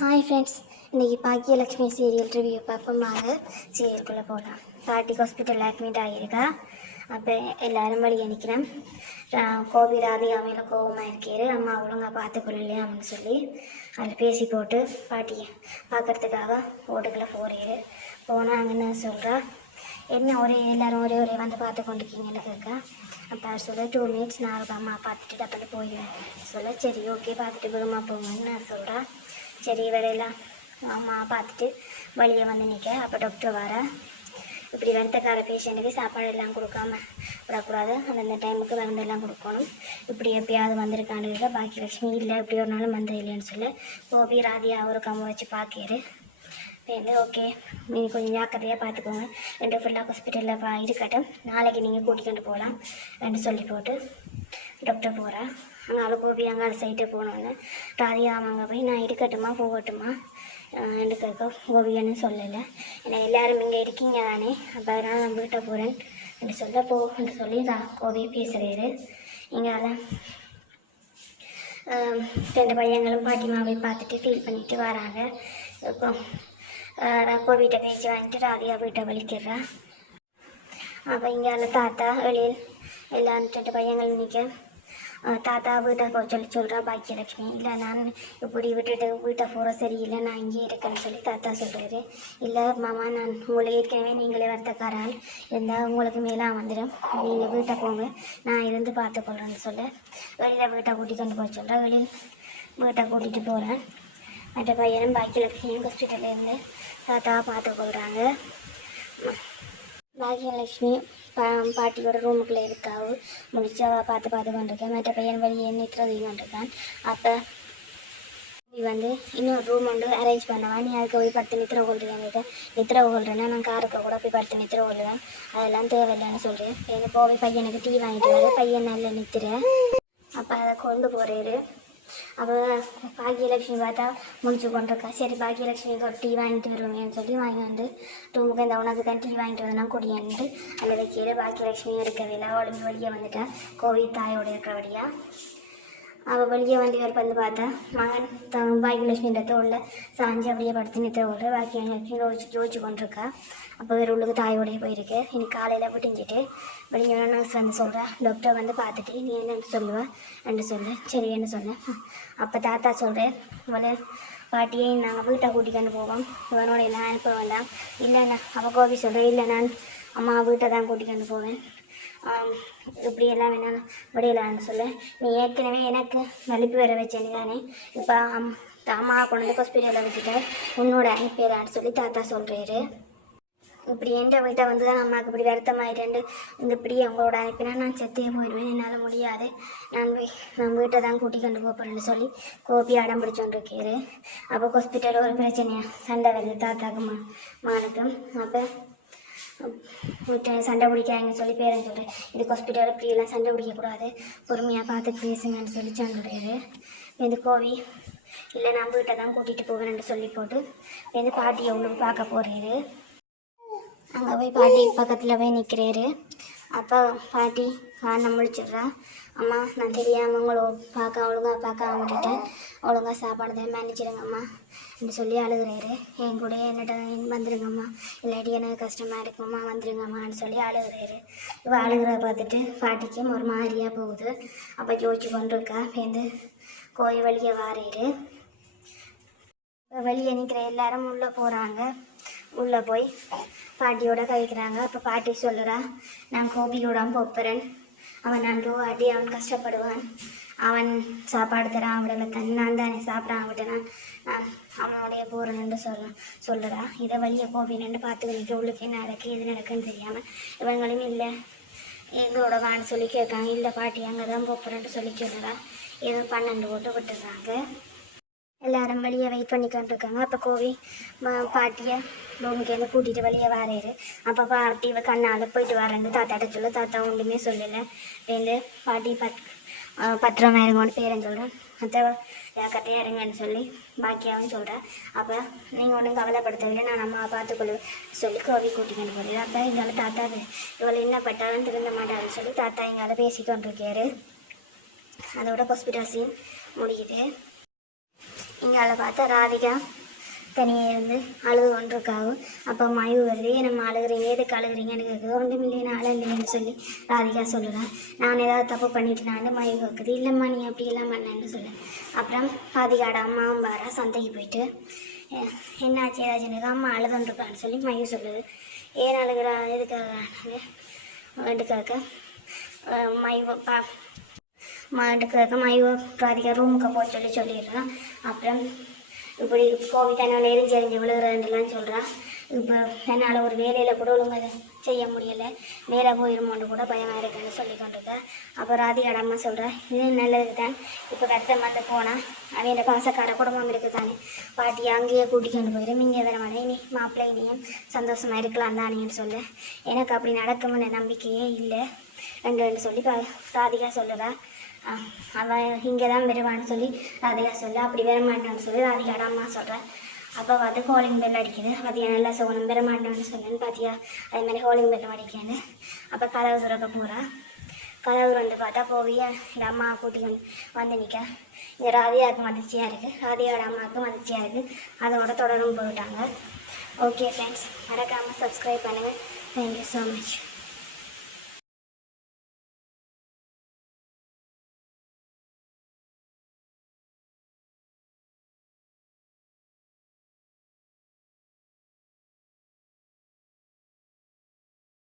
Hi friends இன்றைக்கி Baakiyalakshmi serial review பார்ப்போம். வாங்க சீரியலுக்குள்ளே போகலாம் பாட்டி ஹாஸ்பிட்டலில் அட்மிட் ஆகியிருக்கா அப்போ எல்லாரும் வழி அனுக்கிறேன். கோபி ராதி அவையில் கோபமாக இருக்காரு. அம்மா ஒழுங்காக பார்த்துக்கொள்ளலையே அப்படின்னு சொல்லி அதில் பேசி போட்டு பாட்டியை பார்க்கறதுக்காக ஓட்டுக்குள்ளே போகிறாரு போனாங்கன்னு சொல்கிறா என்ன ஒரே எல்லாரும் ஒரே ஒரே வந்து பார்த்து கொண்டிருக்கீங்கன்னு கேட்கா. அப்போ அவர் சொல்ல டூ மினிட்ஸ் நான் அம்மா பார்த்துட்டு டப்புனு போயிடுவேன். சொல்ல சரி ஓகே பார்த்துட்டு போகமா போங்கன்னு நான் சொல்கிறேன் சரி வேலையெல்லாம் அம்மா பார்த்துட்டு வழியை வந்து நிற்க அப்போ டாக்டர் வர. இப்படி வருத்தக்கார பேஷண்ட்டுக்கு சாப்பாடு எல்லாம் கொடுக்காம விடக்கூடாது. அந்தந்த டைமுக்கு மருந்தெல்லாம் கொடுக்கணும். இப்படி எப்பயாவது வந்திருக்காண்டு பாக்கி லட்சுமி இல்லை. இப்படி ஒரு நாளும் வந்து இல்லைன்னு சொல்லி. கோபி ராதியா ஒரு கம்ம வச்சு பார்க்கிறாரு வந்து ஓகே நீங்கள் கொஞ்சம் ஜாக்கிரதையாக பார்த்துக்கோங்க ரெண்டு ஃபுல்லாக ஹாஸ்பிட்டலில் பா இருக்கட்டும். நாளைக்கு நீங்கள் கூட்டிக்கொண்டு போகலாம். ரெண்டு சொல்லி போட்டு டாக்டர் போகிறேன் அங்கே கோபி அங்கே சைட்டு போனோன்னு ராதியா அங்கே போய் நான் இருக்கட்டுமா போகட்டுமா எனக்கு கேட்க கோபின்னு சொல்லலை. ஏன்னா எல்லாரும் இங்கே இருக்கீங்க தானே அப்போ அதனால் நான் வீட்டை போகிறேன் என்று சொல்ல போகன்னு சொல்லி தான் கோபி பேசுகிறாரு இங்கால ரெண்டு பையங்களும் பாட்டிமாவை பார்த்துட்டு ஃபீல் பண்ணிட்டு வராங்க. இப்போ கோவிட்ட பேச்சு வாங்கிட்டு ராதிகா வீட்டை வலிக்கிறா. அப்போ இங்கே தாத்தா வெளியில் எல்லாம் ரெண்டு பையங்கள் நிற்க தாத்தா வீட்டை போக சொல்லி சொல்கிறான் பாக்கியலட்சுமி. இல்லை நான் இப்படி விட்டுட்டு வீட்டை போகிற இல்லை நான் இங்கே இருக்கேன்னு சொல்லி தாத்தா சொல்கிறாரு இல்லை மாமா நான் உங்களை ஏற்கனவே நீங்களே வருத்தக்காரால் இருந்தால் உங்களுக்கு மேலே வந்துடும் நீங்கள் வீட்டை போங்க நான் இருந்து பார்த்துக்கொள்கிறேன்னு சொல்ல. வெளியில் வீட்டை கூட்டிகிட்டு கொண்டு போக சொல்கிறேன் வெளியில் வீட்டை கூட்டிகிட்டு போகிறேன் மற்ற பையனும் பாக்கியலட்சுமியும் ஹாஸ்பிட்டல்லேருந்து தாத்தாவை பார்த்துக்கொள்கிறாங்க பாகியலட்சுமி பா பாட்டியோட ரூமுக்குள்ளே இருக்காவு. முடிச்சு அவள் பார்த்து பார்த்து கொண்டிருக்கேன் மற்ற பையன் வழியே நிற்கிறது கொண்டிருக்கான். அப்போ நீ வந்து இன்னொரு ரூம் வந்து அரேஞ்ச் பண்ணுவான் நீ அதுக்கு போய் படுத்து நித்திர கொள்றேன் நித்திர கொள்றேன்னா நான் காருக்கு கூட போய் படுத்து நித்திர கொள்ளுவேன். அதெல்லாம் தேவையில்லைன்னு சொல்கிறேன் எனக்கு போய் பையனுக்கு டீ வாங்கிட்டு வர பையன் நல்ல நித்திர. அப்போ அதை கொண்டு போகிறேரு அப்போ பாக்கியலட்சுமி பார்த்தா முடிச்சு கொண்டிருக்கா. சரி பாக்கியலட்சுமிக்கு ஒரு டீ வாங்கிட்டு வருவேன்னு சொல்லி வாங்கி வந்து ரூமுக்கு இந்த உனக்கு டீ வாங்கிட்டு வந்தனா குடியான்ட்டு அதில் வைக்கிற பாக்கியலட்சுமியும் இருக்கவே இல்லை உடம்பு வெளியே வந்துட்டா. கோவில் தாயோட வழியாக அவள் வெளியே வண்டி வேறு வந்து பார்த்தா மகன் தன் பாக்கியலட்சுமின்ற தோளில் சாஞ்சி அப்படியே படுத்து நிற்கிற விட பாக்கியலட்சுமி யோசிச்சு யோசிச்சு கொண்டிருக்கா. அப்போ வேறு உள்ளுக்கு தாயோடைய போயிருக்கு. இன்னைக்கு காலையில் விட்டுஞ்சிட்டு வெளியே நர்ஸ் வந்து சொல்கிறா டாக்டர் வந்து பார்த்துட்டு நீ என்னென்னு சொல்லுவ? என்று சொல்லு. சரின்னு சொன்னேன் அப்போ தாத்தா சொல்கிறேன் இவளை பாட்டியை நாங்கள் வீட்டை கூட்டிக்கொண்டு போவோம். இவனோட எல்லாம் அனுப்ப வேண்டாம். இல்லைண்ணா அவள் கோபி சொல்கிறேன் இல்லை நான் அம்மா வீட்டை தான் கூட்டிக்கொண்டு போவேன். இப்படியெல்லாம் இப்படி வேணாலும் விடையலான்னு சொல்ல. நீ ஏற்கனவே எனக்கு நலிப்பு வர வச்சேன்னு தானே இப்போ அம் தாமா கொண்டு வந்து ஹாஸ்பிட்டலில் வச்சுட்டு உன்னோட அனுப்பிடுறான்னு சொல்லி தாத்தா சொல்கிறாரு இப்படி என்ற வீட்டை வந்து தான் அம்மாவுக்கு இப்படி வருத்தமாயிட்டு இந்த இப்படி அவங்களோட அனுப்பினா நான் செத்தே போயிடுவேன். என்னால் முடியாது. நான் போய் நான் வீட்டை தான் கூட்டி கொண்டு போகிறேன்னு சொல்லி கோபி அடம் பிடிச்சோன்றிருக்காரு அப்போ ஹாஸ்பிட்டலில் ஒரு பிரச்சனையா? சண்டை வருது தாத்தாக்கு மா மானுக்கும் அப்போ சண்டை பிடிக்காங்கன்னு சொல்லி பேரன் சொல்கிறேன் இதுக்கு ஹாஸ்பிட்டலில் இப்படியெல்லாம் சண்டை பிடிக்கக்கூடாது. பொறுமையாக பார்த்து பேசுங்கன்னு சொல்லி சொல்கிறாரு இந்த கோவி இல்லை நம்ம வீட்டை தான் கூட்டிகிட்டு போகிறேன்னு சொல்லி போட்டு வந்து பாட்டி எவ்வளோ பார்க்க போகிறாரு அங்கே போய் பாட்டி பக்கத்தில் போய் நிற்கிறாரு அப்போ பாட்டி காரணம் முழிச்சிடுறா. அம்மா நான் தெரியாமல் உங்களை பார்க்க ஒழுங்காக பார்க்க விட்டுட்டேன் ஒழுங்காக சாப்பாடு தான் மேனேஜருங்கம்மா என்று சொல்லி அழுகுறாரு. என் கூட என்னட்ட வந்துருங்கம்மா. இல்லாட்டி எனக்கு கஷ்டமாக இருக்கும்மா வந்துருங்கம்மான்னு சொல்லி அழுகுறாரு. இவ அழுகிறத பார்த்துட்டு பாட்டிக்கும் ஒரு மாதிரியாக போகுது. அப்போ ஜோதிச்சு கொண்டு இருக்கா பேருந்து கோயில் வழியை வாராரு. வெளியே நிற்கிற எல்லாரும் உள்ளே போகிறாங்க உள்ளே போய் பாட்டியோட கழிக்கிறாங்க. அப்போ பாட்டி சொல்லுறா நான் கோபியோட போப்புறேன் அவன் நான் அடி அவன் கஷ்டப்படுவான். அவன் சாப்பாடு தரான் அவடல தன் நான் தானே சாப்பிட்றான் விட்டேன் நான் அவனோடைய நின்று சொல்ல சொல்லுறா. இதை வழியை கோபி நின்று பார்த்து நிற்க உள்ளுக்கு என்ன நடக்கு எது நடக்குன்னு தெரியாமல் இவங்களும் இல்லை. எங்களோட வான்னு சொல்லி கேட்காங்க. இல்லை பாட்டி அங்கே தான் போகிறேன்ட்டு சொல்லி கேட்குறா. ஏதோ பன்னெண்டு போட்டு விட்டுறாங்க எல்லாரும் வெளியே வெயிட் பண்ணிக்கிட்டு இருக்காங்க அப்போ கோவி பாட்டியை ரூமுக்கு கூட்டிகிட்டு வெளியே வராரு. அப்போ பாட்டி இவ கண்ணால் போயிட்டு வரேன்னு தாத்தாட்ட சொல்ல தாத்தா ஒன்றுமே சொல்லலை. வேந்து பாட்டி பத் அஹ் பத்திரமா இருங்கன்னு பேரன் சொல்கிறேன் மற்ற யாக்கத்தையாக இருங்கன்னு சொல்லி பாக்கியாவும் சொல்கிறேன் அப்போ நீங்கள் ஒன்றும் கவலைப்படுத்தவில்லை நான் அம்மாவை பார்த்துக்கொள்ளுவேன் சொல்லி கோவி கூட்டிக்கிட்டு போகிறேன் அப்போ எங்களால் தாத்தா இவளை என்ன பட்டாலும் திருந்த மாட்டாருன்னு சொல்லி தாத்தா எங்களால் பேசிக்கொண்டிருக்காரு. அதோட ஹாஸ்பிட்டல் சீன் முடியுது. இங்கால பார்த்தா ராதிகா தனியாக இருந்து அழுது கொண்டிருக்காவும் அப்போ மயு வருது நம்ம அழுகுறீங்க? எதுக்கு அழுகுறீங்கன்னு கேட்குது ஒன்றும் மில்லியன் நான் இல்லைன்னு சொல்லி ராதிகா சொல்லுவேன் நான் ஏதாவது தப்பு பண்ணிட்டேனான்னு மயு கேட்குது இல்லைம்மா நீ அப்படியெல்லாம் பண்ணேன்னு சொல்லுவேன் அப்புறம் ராதிகாட அம்மாவும் பாரா சந்தைக்கு போயிட்டு என்னாச்சு? ஏதாச்சும் அம்மா அழுதுன்றிருக்கான்னு சொல்லி மயு சொல்லுது. ஏன் அழுகிறா? எதுக்காக? எடுக்காக்க மயு பா மாட்டுக்கு மயு ராதிகா ரூமுக்கு போக சொல்லி சொல்லிடுறான் அப்புறம் இப்படி கோவி தன்னால் எரிஞ்சு எரிஞ்சு விழுகிறேன்லாம் சொல்கிறான் இப்போ என்னால் ஒரு வேலையில் கூட ஒழுங்காக செய்ய முடியலை. வேலை போயிருமோன்னு கூட பயமாக இருக்குன்னு சொல்லி கொண்டிருக்கா. அப்போ ராதிகாட அம்மா சொல்கிறா இது நல்லது தான். இப்போ கத்த மாற்ற போனால் அவன் பாசக்கார குடும்பம் இருக்குது தானே பாட்டி அங்கேயே கூட்டிக்கொண்டு போயிடும் இங்கே வர மாட்டேன் இனி மாப்பிள்ளை இனியும் சந்தோஷமாக இருக்கலாம் தானேன்னு சொல்ல. எனக்கு அப்படி நடக்கும்னு நம்பிக்கையே இல்லை. ரெண்டு ரெண்டு சொல்லி பா ராதிகா சொல்லுறா. ஆஹ் அவன் இங்கே தான் வருவான்னு சொல்லி ராதிகா சொல்லு அப்படி வரமாட்டான்னு சொல்லி ராதிகாட அம்மா சொல்கிறேன் அப்போ பார்த்து ஹோலிங் பெல் அடிக்குது. பார்த்தியா நல்லா சோனம் வரமாட்டான்னு சொல்லுன்னு பார்த்தியா அதே மாதிரி ஹோலிங் பெல் அடிக்கிறேன்னு அப்போ கதவு திறக்க போகிறான் கதவு வந்து பார்த்தா போவிய இந்த அம்மா கூட்டி வந்து வந்து நிற்க இந்த ராதியாவுக்கு மதிர்ச்சியாக இருக்குது ராதியோட அம்மாவுக்கு மதிர்ச்சியாக இருக்குது அதோட தொடரும் போயிட்டாங்க. ஓகே ஃப்ரெண்ட்ஸ் மறக்காமல் சப்ஸ்கிரைப் பண்ணுங்கள் தேங்க்யூ ஸோ மச்